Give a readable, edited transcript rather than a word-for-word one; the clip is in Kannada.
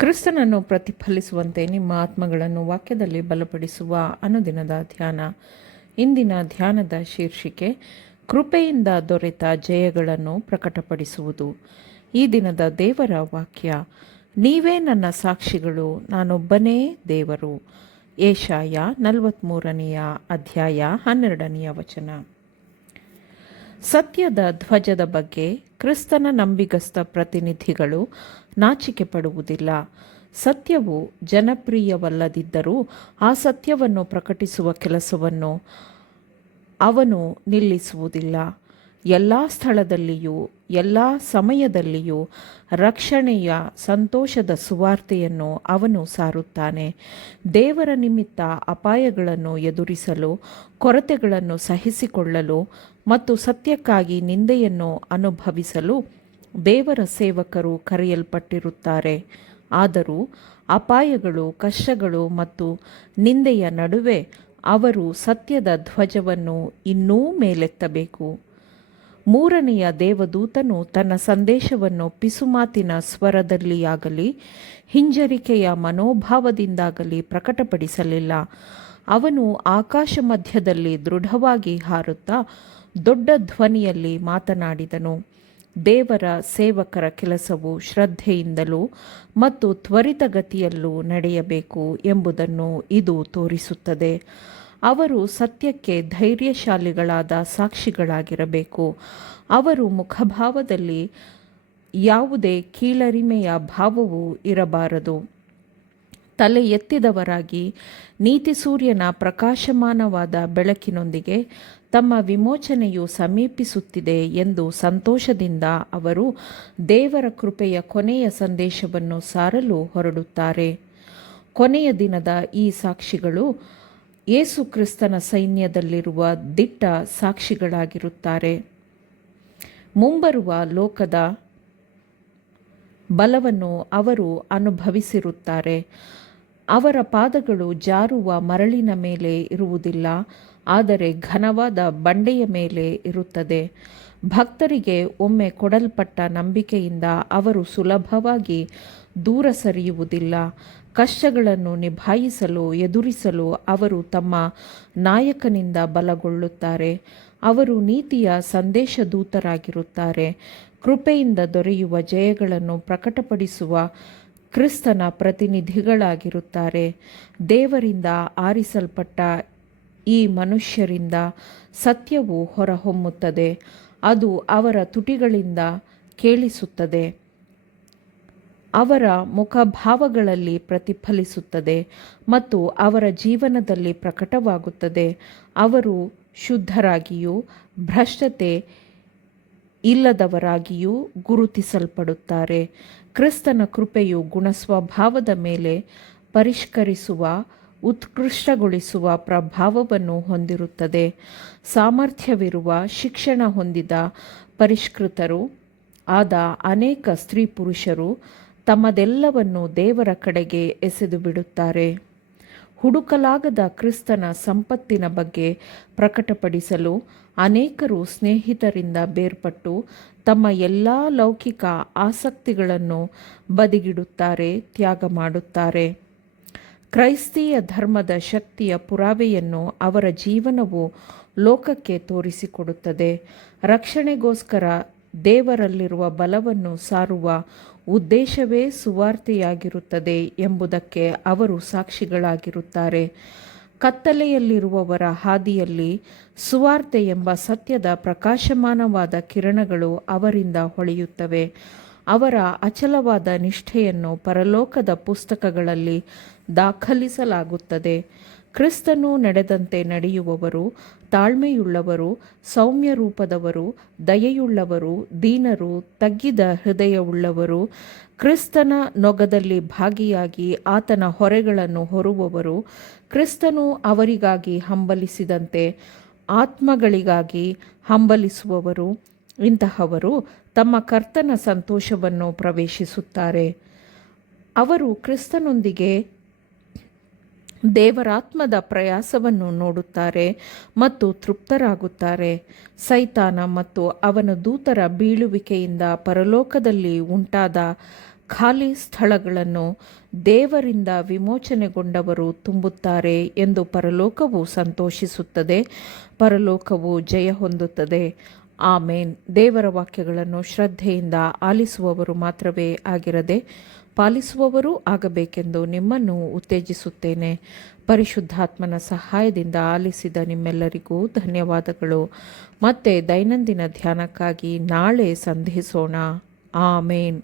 ಕ್ರಿಸ್ತನನ್ನು ಪ್ರತಿಫಲಿಸುವಂತೆ ನಿಮ್ಮ ಆತ್ಮಗಳನ್ನು ವಾಕ್ಯದಲ್ಲಿ ಬಲಪಡಿಸುವ ಅನುದಿನದ ಧ್ಯಾನ. ಇಂದಿನ ಧ್ಯಾನದ ಶೀರ್ಷಿಕೆ ಕೃಪೆಯಿಂದ ದೊರೆತ ಜಯಗಳನ್ನು ಪ್ರಕಟಪಡಿಸುವುದು. ಈ ದಿನದ ದೇವರ ವಾಕ್ಯ, ನೀವೇ ನನ್ನ ಸಾಕ್ಷಿಗಳು, ನಾನೊಬ್ಬನೇ ದೇವರು. ಏಷಾಯ 43ನೇ ಅಧ್ಯಾಯ 12ನೇ ವಚನ. ಸತ್ಯದ ಧ್ವಜದ ಬಗ್ಗೆ ಕ್ರಿಸ್ತನ ನಂಬಿಗಸ್ತ ಪ್ರತಿನಿಧಿಗಳು ನಾಚಿಕೆ ಪಡುವುದಿಲ್ಲ. ಸತ್ಯವು ಜನಪ್ರಿಯವಲ್ಲದಿದ್ದರೂ ಆ ಸತ್ಯವನ್ನು ಪ್ರಕಟಿಸುವ ಕೆಲಸವನ್ನು ಅವನು ನಿಲ್ಲಿಸುವುದಿಲ್ಲ. ಎಲ್ಲ ಸ್ಥಳದಲ್ಲಿಯೂ ಎಲ್ಲ ಸಮಯದಲ್ಲಿಯೂ ರಕ್ಷಣೆಯ ಸಂತೋಷದ ಸುವಾರ್ತೆಯನ್ನು ಅವನು ಸಾರುತ್ತಾನೆ. ದೇವರ ನಿಮಿತ್ತ ಅಪಾಯಗಳನ್ನು ಎದುರಿಸಲು, ಕೊರತೆಗಳನ್ನು ಸಹಿಸಿಕೊಳ್ಳಲು ಮತ್ತು ಸತ್ಯಕ್ಕಾಗಿ ನಿಂದೆಯನ್ನು ಅನುಭವಿಸಲು ದೇವರ ಸೇವಕರು ಕರೆಯಲ್ಪಟ್ಟಿರುತ್ತಾರೆ. ಆದರೂ ಅಪಾಯಗಳು, ಕಷ್ಟಗಳು ಮತ್ತು ನಿಂದೆಯ ನಡುವೆ ಅವರು ಸತ್ಯದ ಧ್ವಜವನ್ನು ಇನ್ನೂ ಮೇಲೆತ್ತಬೇಕು. ಮೂರನೆಯ ದೇವದೂತನು ತನ್ನ ಸಂದೇಶವನ್ನು ಪಿಸುಮಾತಿನ ಸ್ವರದಲ್ಲಿಯಾಗಲಿ ಹಿಂಜರಿಕೆಯ ಮನೋಭಾವದಿಂದಾಗಲಿ ಪ್ರಕಟಪಡಿಸಲಿಲ್ಲ. ಅವನು ಆಕಾಶ ಮಧ್ಯದಲ್ಲಿ ದೃಢವಾಗಿ ಹಾರುತ್ತಾ ದೊಡ್ಡ ಧ್ವನಿಯಲ್ಲಿ ಮಾತನಾಡಿದನು. ದೇವರ ಸೇವಕರ ಕೆಲಸವು ಶ್ರದ್ಧೆಯಿಂದಲೂ ಮತ್ತು ತ್ವರಿತಗತಿಯಲ್ಲೂ ನಡೆಯಬೇಕು ಎಂಬುದನ್ನು ಇದು ತೋರಿಸುತ್ತದೆ. ಅವರು ಸತ್ಯಕ್ಕೆ ಧೈರ್ಯಶಾಲಿಗಳಾದ ಸಾಕ್ಷಿಗಳಾಗಿರಬೇಕು. ಅವರು ಮುಖಭಾವದಲ್ಲಿ ಯಾವುದೇ ಕೀಳರಿಮೆಯ ಭಾವವೂ ಇರಬಾರದು. ತಲೆ ಎತ್ತಿದವರಾಗಿ ನೀತಿ ಸೂರ್ಯನ ಪ್ರಕಾಶಮಾನವಾದ ಬೆಳಕಿನೊಂದಿಗೆ ತಮ್ಮ ವಿಮೋಚನೆಯು ಸಮೀಪಿಸುತ್ತಿದೆ ಎಂದು ಸಂತೋಷದಿಂದ ಅವರು ದೇವರ ಕೃಪೆಯ ಕೊನೆಯ ಸಂದೇಶವನ್ನು ಸಾರಲು ಹೊರಡುತ್ತಾರೆ. ಕೊನೆಯ ದಿನದ ಈ ಸಾಕ್ಷಿಗಳು ಯೇಸು ಕ್ರಿಸ್ತನ ಸೈನ್ಯದಲ್ಲಿರುವ ದಿಟ್ಟ ಸಾಕ್ಷಿಗಳಾಗಿರುತ್ತಾರೆ. ಮುಂಬರುವ ಲೋಕದ ಬಲವನ್ನು ಅವರು ಅನುಭವಿಸಿರುತ್ತಾರೆ. ಅವರ ಪಾದಗಳು ಜಾರುವ ಮರಳಿನ ಮೇಲೆ ಇರುವುದಿಲ್ಲ, ಆದರೆ ಘನವಾದ ಬಂಡೆಯ ಮೇಲೆ ಇರುತ್ತದೆ. ಭಕ್ತರಿಗೆ ಒಮ್ಮೆ ಕೊಡಲ್ಪಟ್ಟ ನಂಬಿಕೆಯಿಂದ ಅವರು ಸುಲಭವಾಗಿ ದೂರ ಸರಿಯುವುದಿಲ್ಲ. ಕಷ್ಟಗಳನ್ನು ನಿಭಾಯಿಸಲು, ಎದುರಿಸಲು ಅವರು ತಮ್ಮ ನಾಯಕನಿಂದ ಬಲಗೊಳ್ಳುತ್ತಾರೆ. ಅವರು ನೀತಿಯ ಸಂದೇಶದೂತರಾಗಿರುತ್ತಾರೆ. ಕೃಪೆಯಿಂದ ದೊರೆಯುವ ಜಯಗಳನ್ನು ಪ್ರಕಟಪಡಿಸುವ ಕ್ರಿಸ್ತನ ಪ್ರತಿನಿಧಿಗಳಾಗಿರುತ್ತಾರೆ. ದೇವರಿಂದ ಆರಿಸಲ್ಪಟ್ಟ ಈ ಮನುಷ್ಯರಿಂದ ಸತ್ಯವು ಹೊರಹೊಮ್ಮುತ್ತದೆ. ಅದು ಅವರ ತುಟಿಗಳಿಂದ ಕೇಳಿಸುತ್ತದೆ, ಅವರ ಮುಖಭಾವಗಳಲ್ಲಿ ಪ್ರತಿಫಲಿಸುತ್ತದೆ ಮತ್ತು ಅವರ ಜೀವನದಲ್ಲಿ ಪ್ರಕಟವಾಗುತ್ತದೆ. ಅವರು ಶುದ್ಧರಾಗಿಯೂ ಭ್ರಷ್ಟತೆ ಇಲ್ಲದವರಾಗಿಯೂ ಗುರುತಿಸಲ್ಪಡುತ್ತಾರೆ. ಕ್ರಿಸ್ತನ ಕೃಪೆಯು ಗುಣಸ್ವಭಾವದ ಮೇಲೆ ಪರಿಷ್ಕರಿಸುವ, ಉತ್ಕೃಷ್ಟಗೊಳಿಸುವ ಪ್ರಭಾವವನ್ನು ಹೊಂದಿರುತ್ತದೆ. ಸಾಮರ್ಥ್ಯವಿರುವ, ಶಿಕ್ಷಣ ಹೊಂದಿದ, ಪರಿಷ್ಕೃತರೂ ಆದ ಅನೇಕ ಸ್ತ್ರೀ ಪುರುಷರು ತಮ್ಮದೆಲ್ಲವನ್ನು ದೇವರ ಕಡೆಗೆ ಎಸೆದು ಬಿಡುತ್ತಾರೆ. ಹುಡುಕಲಾಗದ ಕ್ರಿಸ್ತನ ಸಂಪತ್ತಿನ ಬಗ್ಗೆ ಪ್ರಕಟಪಡಿಸಲು ಅನೇಕರು ಸ್ನೇಹಿತರಿಂದ ಬೇರ್ಪಟ್ಟು ತಮ್ಮ ಎಲ್ಲ ಲೌಕಿಕ ಆಸಕ್ತಿಗಳನ್ನು ಬದಿಗಿಡುತ್ತಾರೆ, ತ್ಯಾಗ ಮಾಡುತ್ತಾರೆ. ಕ್ರೈಸ್ತೀಯ ಧರ್ಮದ ಶಕ್ತಿಯ ಪುರಾವೆಯನ್ನು ಅವರ ಜೀವನವು ಲೋಕಕ್ಕೆ ತೋರಿಸಿಕೊಡುತ್ತದೆ. ರಕ್ಷಣೆಗೋಸ್ಕರ ದೇವರಲ್ಲಿರುವ ಬಲವನ್ನು ಸಾರುವ ಉದ್ದೇಶವೇ ಸುವಾರ್ತೆಯಾಗಿರುತ್ತದೆ ಎಂಬುದಕ್ಕೆ ಅವರು ಸಾಕ್ಷಿಗಳಾಗಿರುತ್ತಾರೆ. ಕತ್ತಲೆಯಲ್ಲಿರುವವರ ಹಾದಿಯಲ್ಲಿ ಸುವಾರ್ತೆ ಎಂಬ ಸತ್ಯದ ಪ್ರಕಾಶಮಾನವಾದ ಕಿರಣಗಳು ಅವರಿಂದ ಹೊಳೆಯುತ್ತವೆ. ಅವರ ಅಚಲವಾದ ನಿಷ್ಠೆಯನ್ನು ಪರಲೋಕದ ಪುಸ್ತಕಗಳಲ್ಲಿ ದಾಖಲಿಸಲಾಗುತ್ತದೆ. ಕ್ರಿಸ್ತನು ನಡೆದಂತೆ ನಡೆಯುವವರು, ತಾಳ್ಮೆಯುಳ್ಳವರು, ಸೌಮ್ಯ ರೂಪದವರು, ದಯೆಯುಳ್ಳವರು, ದೀನರು, ತಗ್ಗಿದ ಹೃದಯವುಳ್ಳವರು, ಕ್ರಿಸ್ತನ ನೊಗದಲ್ಲಿ ಭಾಗಿಯಾಗಿ ಆತನ ಹೊರೆಗಳನ್ನು ಹೊರುವವರು, ಕ್ರಿಸ್ತನು ಅವರಿಗಾಗಿ ಹಂಬಲಿಸಿದಂತೆ ಆತ್ಮಗಳಿಗಾಗಿ ಹಂಬಲಿಸುವವರು, ಇಂತಹವರು ತಮ್ಮ ಕರ್ತನ ಸಂತೋಷವನ್ನು ಪ್ರವೇಶಿಸುತ್ತಾರೆ. ಅವರು ಕ್ರಿಸ್ತನೊಂದಿಗೆ ದೇವರಾತ್ಮದ ಪ್ರಯಾಸವನ್ನು ನೋಡುತ್ತಾರೆ ಮತ್ತು ತೃಪ್ತರಾಗುತ್ತಾರೆ. ಸೈತಾನ ಮತ್ತು ಅವನ ದೂತರ ಬೀಳುವಿಕೆಯಿಂದ ಪರಲೋಕದಲ್ಲಿ ಉಂಟಾದ ಖಾಲಿ ಸ್ಥಳಗಳನ್ನು ದೇವರಿಂದ ವಿಮೋಚನೆಗೊಂಡವರು ತುಂಬುತ್ತಾರೆ ಎಂದು ಪರಲೋಕವು ಸಂತೋಷಿಸುತ್ತದೆ. ಪರಲೋಕವು ಜಯ ಹೊಂದುತ್ತದೆ. ಆಮೇನ್. ದೇವರ ವಾಕ್ಯಗಳನ್ನು ಶ್ರದ್ಧೆಯಿಂದ ಆಲಿಸುವವರು ಮಾತ್ರವೇ ಆಗಿರದೆ ಪಾಲಿಸುವವರೂ ಆಗಬೇಕೆಂದು ನಿಮ್ಮನ್ನು ಉತ್ತೇಜಿಸುತ್ತೇನೆ. ಪರಿಶುದ್ಧಾತ್ಮನ ಸಹಾಯದಿಂದ ಆಲಿಸಿದ ನಿಮ್ಮೆಲ್ಲರಿಗೂ ಧನ್ಯವಾದಗಳು. ಮತ್ತೆ ದೈನಂದಿನ ಧ್ಯಾನಕ್ಕಾಗಿ ನಾಳೆ ಸಂಧಿಸೋಣ. ಆಮೇನ್.